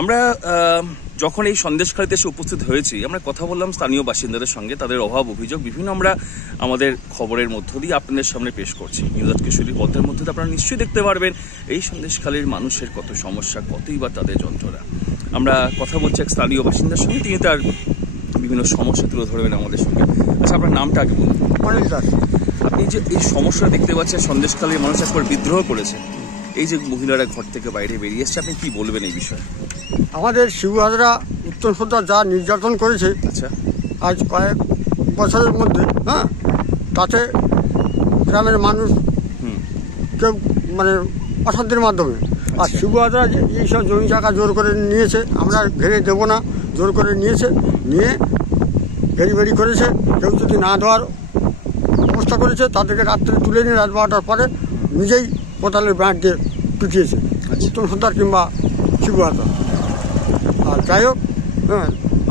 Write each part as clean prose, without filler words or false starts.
আমরা যখন এই সন্দেশখালীতে এসে উপস্থিত হয়েছি, আমরা কথা বললাম স্থানীয় বাসিন্দাদের সঙ্গে। তাদের অভাব অভিযোগ বিভিন্ন আমরা আমাদের খবরের মধ্য দিয়ে আপনাদের সামনে পেশ করছি। নিউজ আজকে শরীর পথের মধ্যে আপনারা নিশ্চয়ই দেখতে পারবেন এই সন্দেশখালীর মানুষের কত সমস্যা, কতই বা তাদের যন্ত্রণা। আমরা কথা বলছি এক স্থানীয় বাসিন্দার সঙ্গে, তিনি তার বিভিন্ন সমস্যা তুলে ধরবেন আমাদের সঙ্গে। আচ্ছা, আপনার নামটা আগে বলুন। অনিল দাস। আপনি যে এই সমস্যা দেখতে পাচ্ছেন, সন্দেশখালীর মানুষ একবার বিদ্রোহ করেছে, এই যে মহিলারা ঘর থেকে বাইরে বেরিয়ে এসছে, আপনি কি বলবেন এই বিষয়ে? আমাদের শিবু হাজরা উত্তম সর্দার যা নির্যাতন করেছে আচ্ছা, আজ কয়েক বছরের মধ্যে, তাতে গ্রামের মানুষ কেউ মানে অশান্তির মাধ্যমে, আর শিবু হাজরা এইসব জমি জায়গা জোর করে নিয়েছে, আমরা ঘেরে দেবো না, জোর করে নিয়ে বেরি করেছে। কেউ যদি না দেওয়ার ব্যবস্থা করেছে তাদেরকে রাত্রে তুলে নিয়ে রাত 12টার পরে নিজেই কোদালের ব্যাট দিয়ে পিটিয়েছে উত্তম সর্দার কিংবা শিবু হাজরা। আর যাই হোক,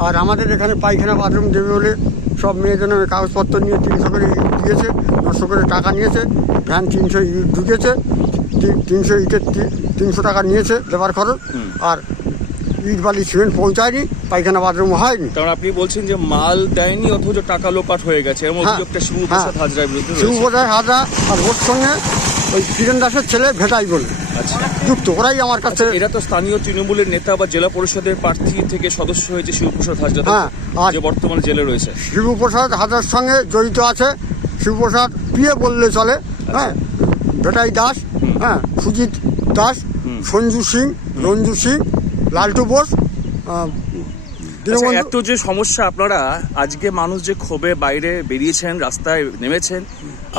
আর আমাদের এখানে পায়খানা বাথরুম দেবে বলে সব মেয়েদের কাগজপত্র নিয়ে 300 করে দিয়েছে, 900 করে টাকা নিয়েছে, ভ্যান 300 ইট ঢুকেছে, 300 ইটের 300 টাকা নিয়েছে লেবার খরচ, আর ইট বালি সিমেন্ট পৌঁছায়নি, পায়খানা বাথরুম হয়নি। কারণ আপনি বলছেন যে মাল দেয়নি অথচ টাকা লোপাট হয়ে গেছে, এর অভিযোগটা শিবপ্রসাদ হাজরার বিরুদ্ধে রয়েছে। শিবপ্রসাদ হাজরা আর ওর সঙ্গে ওই বীরেন দাসের ছেলে ভেটাই বলে যুক্ত, ওরাই আমার কাছে। এরা তো স্থানীয় তৃণমূলের নেতা বা জেলা পরিষদের প্রার্থী থেকে সদস্য হয়েছে শিবপ্রসাদ হাজরা, যে বর্তমানে জেলে রয়েছে। শিবপ্রসাদ হাজরার সঙ্গে জড়িত আছে শিবপ্রসাদ পিয়ে বললে চলে, ভেটাই দাস, সুজিত দাস, সঞ্জু সিং, রঞ্জু সিং, লালটু বোস। এত যে সমস্যা, আপনারা আজকে মানুষ যে ক্ষোভে বাইরে বেরিয়েছেন, রাস্তায় নেমেছেন,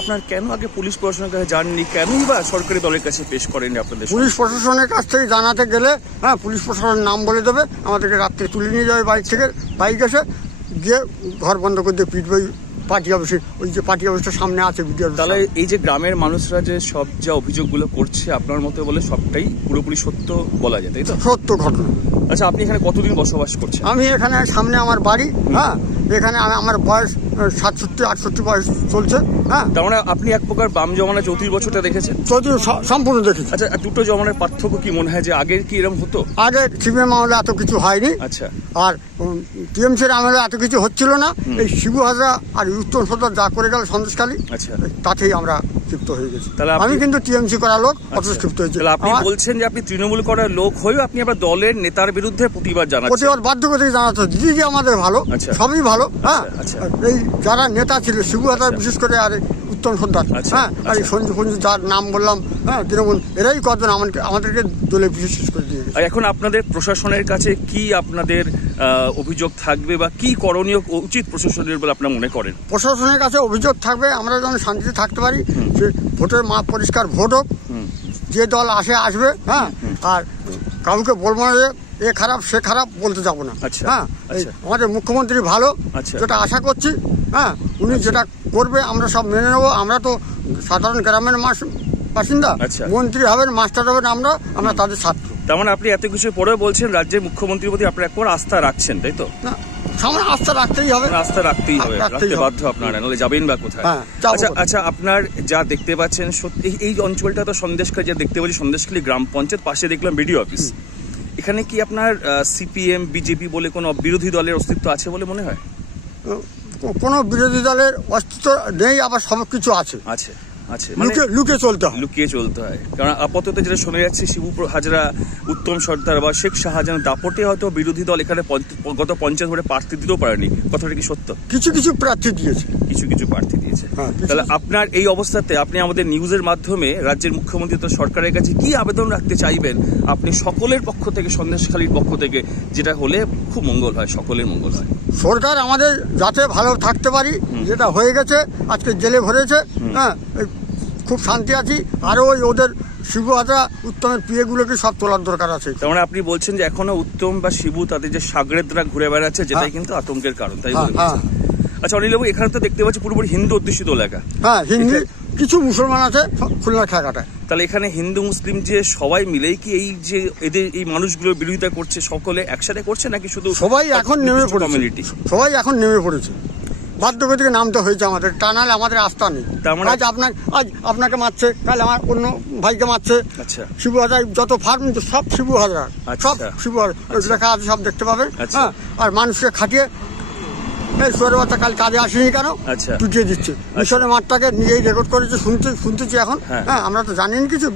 আপনার কেন আগে পুলিশ প্রশাসনের কাছে যাননি? কেনই বা সরকারি দলের কাছে পেশ করেননি আপনাদের? পুলিশ প্রশাসনের কাছ থেকে জানাতে গেলে পুলিশ প্রশাসনের নাম বলে দেবে, আমাদেরকে রাত্রে তুলে নিয়ে যাবে বাইক এসে, গিয়ে ঘর বন্ধ করে দিয়ে পিটবে পার্টি অফিসে, ওই যে পার্টি অফিসটার সামনে আছে ভিডিও। তাহলে এই যে গ্রামের মানুষরা যে সব যা অভিযোগগুলো করছে আপনার মতে বলে সবটাই পুরোপুরি সত্য বলা যায়, তাই তো? সত্য ঘটনা। আচ্ছা, আপনি এখানে কতদিন বসবাস করছেন? আমি এখানে সামনে আমার বাড়ি, এখানে আমার বয়স 67-68 বয়স চলছে। তার মানে আপনি এক প্রকার বাম জমানা 34 বছরটা দেখেছেন? সম্পূর্ণ দেখেছি। আচ্ছা, দুটো জমানার পার্থক্য কি মনে হয়, যে আগের কি এরকম হতো? আগে সিপিএম আমলে এত কিছু হয়নি, আচ্ছা, আর টিএমসির আমলে এত কিছু হচ্ছিল না। এই শিবু হাজরা আর উত্তম সর্দার যা করে গেল সন্দেশখালী, আচ্ছা, তাতেই আমরা ক্ষিপ্ত হয়ে গেছি। আমি কিন্তু টিএমসি করার লোক, অত ক্ষিপ্ত হয়েছে। আপনি বলছেন যে আপনি তৃণমূল করার লোক হয়েও আপনি আবার দলের নেতার বিরুদ্ধে প্রতিবাদ জানাচ্ছেন? প্রতিবাদ বাধ্য করে জানাতে, দিদি আমাদের ভালো, সবই ভালো। এই যারা নেতা ছিল শিবু হাজরা বিশেষ করে, আর উত্তম সর্দার, আর এই সঞ্জু যার নাম বললাম, তৃণমূল, এরাই কজন আমাদেরকে দলে বিশেষ করে দিয়ে। আর এখন আপনাদের প্রশাসনের কাছে কি আপনাদের অভিযোগ থাকবে বা কি করণীয় উচিত প্রশাসনের বলে আপনারা মনে করেন? প্রশাসনের কাছে অভিযোগ থাকবে, আমরা যেন শান্তিতে থাকতে পারি, ভোটের পরিষ্কার ভোট হোক, যে দল আসবে, আর কাউকে বলবো না যে এ খারাপ সে খারাপ বলতে যাবো না। আমাদের মুখ্যমন্ত্রী ভালো, যেটা আশা করছি, উনি যেটা করবে আমরা সব মেনে নেবো। আমরা তো সাধারণ গ্রামের বাসিন্দা, মন্ত্রী হবেন, মাস্টার হবেন, আমরা তাদের ছাত্র। তার মানে আপনি এত কিছু পরে বলছেন রাজ্যের মুখ্যমন্ত্রীর প্রতি আপনার একবার আস্থা রাখছেন, তাই তো? না, আস্থা রাখতেই হবে, রাখতে বাধ্য আপনারা, নাহলে যাবেন বা কোথায়? আচ্ছা, আপনার যা দেখতে পাচ্ছেন সত্যি এই অঞ্চলটা তো সন্দেশখালী, যা দেখতে পাচ্ছি সন্দেশখালী গ্রাম পঞ্চায়েত, পাশে দেখলাম বিডিও অফিস। এখানে কি আপনার সিপিএম বিজেপি বলে কোনো বিরোধী দলের অস্তিত্ব আছে বলে মনে হয়? কোনো বিরোধী দলের অস্তিত্ব নেই, আবার সবকিছু আছে। লুকিয়ে চলতে হয়। কারণ আপাতত যেটা শোনা যাচ্ছে, শিবু হাজরা, উত্তম সর্দার বা শেখ শাহজাহান দাপটে হয়তো বিরোধী দল এখানে গত পঞ্চায়েত ভোটে প্রার্থী দিতেও পারেনি। কথাটা কি সত্য? কিছু প্রার্থী দিয়েছে, কিছু প্রার্থী দিয়েছে। তাহলে আপনার এই অবস্থাতে আপনি আমাদের নিউজের মাধ্যমে রাজ্যের মুখ্যমন্ত্রী তো সরকারের কাছে কি আবেদন রাখতে চাইবেন? আপনি সকলের পক্ষ থেকে, সন্দেশখালীর পক্ষ থেকে, যেটা হলে খুব মঙ্গল হয়, সকলের মঙ্গল হয়। সরকার আমাদের যাতে ভালো থাকতে পারি, যেটা হয়ে গেছে, আজকে জেলে ভরেছে, খুব শান্তি আছি। আরো ওদের শিবু হাজরা উত্তমের পিএগুলোকে সব তোলার দরকার আছে। তার মানে আপনি বলছেন যে এখনো উত্তম বা শিবু তাদের যে সাগরেদরা ঘুরে বেড়াচ্ছে, যেটাই কিন্তু আতঙ্কের কারণ, তাই বলে? আচ্ছা অনিলবাবু, এখানে তো দেখতে পাচ্ছি পুরোপুরি হিন্দু অধ্যুষিত এলাকা। হিন্দু, কিছু মুসলমান আছে খুলনা খেয়াঘাটায়। তাহলে এখানে হিন্দু মুসলিম যে সবাই মিলেই কি এই যে এদের এই মানুষগুলোর বিরোধিতা করছে, সকলে একসাথে করছে নাকি শুধু সবাই এখন নেমে পড়েছে? বাধ্য গতিকে নামতে হয়েছে আমাদের, তা নাহলে আমাদের আস্থা নেই। তার মানে- আজ আপনাকে মারছে, কাল আমার অন্য ভাইকে মারছে। আচ্ছা শিবু হাজার যত ফার্ম সব শিবু হাজার, সব আচ্ছা। শিবু হাজার লেখা আছে, সব দেখতে পাবেন। আচ্ছা। হ্যাঁ, আর মানুষকে খাটিয়ে এই সোয়ারের বাচ্চা কাল কাজে আসেনি কেন আচ্ছা। পিটিয়ে দিচ্ছে। মিশনের মাঠটাকে নিজেই রেকর্ড করেছে, শুনতেছি এখন। হ্যাঁ। হ্যাঁ, আমরা তো জানি না কিছু,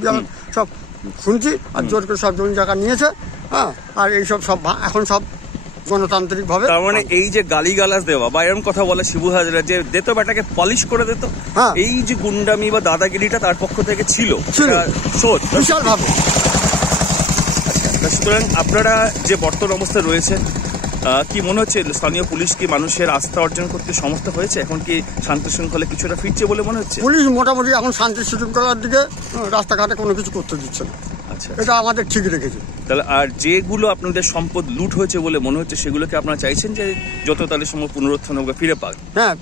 সব শুনছি। আর জোর করে সব জমি জায়গা নিয়েছে। হ্যাঁ, আর এইসব সব এখন সব গণতান্ত্রিক ভাবে। তার মানে এই যে গালিগালাজ দেওয়া বা এরকম কথা বলে শিবু হাজরা যে দিত বেটাকে পলিশ করে দিত, হ্যাঁ। এই যে গুন্ডামি বা দাদাগিরিটা তার পক্ষ থেকে ছিল ছিল। এটা সোচ। বিশাল ভাবে। সুতরাং আপনারা যে বর্তমান অবস্থায় রয়েছেন, কি মনে হচ্ছে স্থানীয় পুলিশ কি মানুষের আস্থা অর্জন করতে সমর্থ হয়েছে? এখন কি শান্তি শৃঙ্খলা কিছুটা ফিরছে বলে মনে হচ্ছে? পুলিশ মোটামুটি এখন শান্তি শৃঙ্খলার দিকে রাস্তাঘাটে কোনো কিছু করতে দিচ্ছে না, আচ্ছা এটা আমাদের ঠিক রেখেছে। তাহলে আর যেগুলো আপনাদের সম্পদ লুট হয়েছে বলে মনে হচ্ছে সেগুলোকে আপনারা চাইছেন যে যত তাদের সময় পুনরুত্থান হোক বা ফিরে পাক? হ্যাঁ,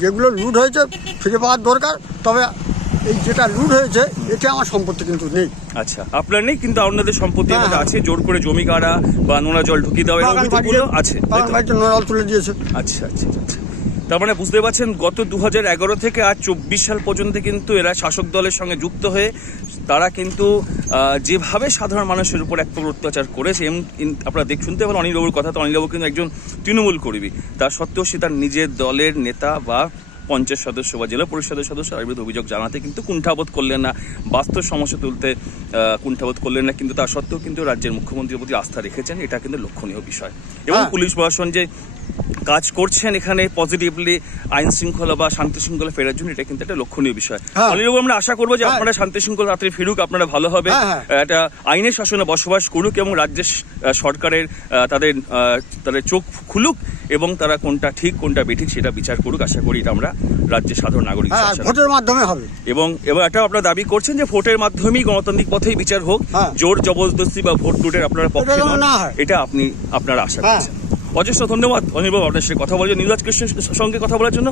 যেগুলো লুট হয়েছে ফিরে পাওয়ার দরকার, তবে এই যেটা লুট হয়েছে এটা আমার সম্পত্তি কিন্তু নেই। আচ্ছা, আপনার নেই কিন্তু অন্যদের সম্পত্তি হ্যাঁ, আছে, জোর করে জমি কাটা বা নোনা জল ঢুকিয়ে দেওয়া এরকম অভিযোগগুলো আছে, তাই তো? বাড়িতে নড়াল তুলে দিয়েছে। আচ্ছা আচ্ছা আচ্ছা। তার মানে বুঝতে পারছেন গত 2011 থেকে আজ 24 সাল পর্যন্ত কিন্তু এরা শাসক দলের সঙ্গে যুক্ত হয়ে তারা কিন্তু যেভাবে সাধারণ মানুষের উপর এক প্রকার অত্যাচার করেছে, আপনারা শুনতে পারেন অনিলবাবুর কথা, তো অনিলবাবু কিন্তু একজন তৃণমূল কর্মী, তার সত্ত্বেও সে তার নিজের দলের নেতা বা পঞ্চায়েত সদস্য বা জেলা পরিষদের সদস্য তার বিরুদ্ধে অভিযোগ জানাতে কিন্তু কুণ্ঠাবোধ করলেন না, বাস্তব সমস্যা তুলতে কুণ্ঠাবোধ করলেন না, কিন্তু তার সত্ত্বেও কিন্তু রাজ্যের মুখ্যমন্ত্রীর প্রতি আস্থা রেখেছেন, এটা কিন্তু লক্ষণীয় বিষয়। এবং পুলিশ প্রশাসন যে কাজ করছেন এখানে পজিটিভলি আইন শৃঙ্খলা বা শান্তি শৃঙ্খলা ফেরার জন্য, এটা কিন্তু একটা লক্ষণীয় বিষয়। অনিলবাবু, আমরা আশা করবো যে আপনারা শান্তি শৃঙ্খলা তাড়াতাড়ি ফিরুক, আপনারা ভালো হবে, একটা আইনের শাসনে বসবাস করুক এবং রাজ্যের সরকারের তাদের চোখ খুলুক এবং তারা কোনটা ঠিক কোনটা বেঠিক সেটা বিচার করুক। আশা করি এটা আমরা রাজ্যের সাধারণ নাগরিক ভোটের মাধ্যমে হবে। এবং এটা আপনারা দাবি করছেন যে ভোটের মাধ্যমেই গণতান্ত্রিক পথেই বিচার হোক, জোর জবরদস্তি বা ভোট লুটের আপনারা পক্ষে নন, এটা আপনারা আশা করছেন। অজস্র ধন্যবাদ অনিলবাবু আপনার সাথে কথা বলার জন্য, নিউজ আজকের সঙ্গে কথা বলার জন্য।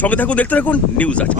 সঙ্গে থাকুন, দেখতে থাকুন নিউজ আজ।